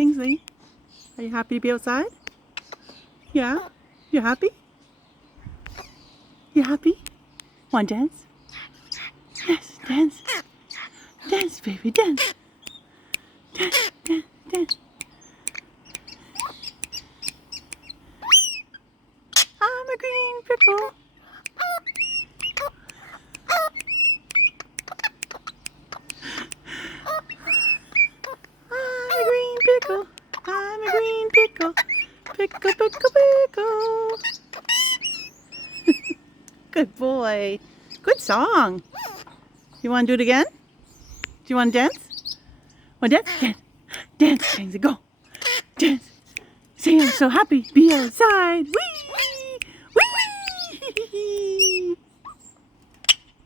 Kingsley, are you happy to be outside? Yeah? You happy? You happy? Want to dance? Yes, dance. Dance, baby, dance. Dance, dance, dance. I'm a green pickle. I'm a green pickle. I'm a green pickle. Pickle, pickle, pickle. Good boy. Good song. You want to do it again? Do you want to dance? Want to dance? Dance. Dance, Kingsley, go. Dance. Say I'm so happy. Be outside. Whee!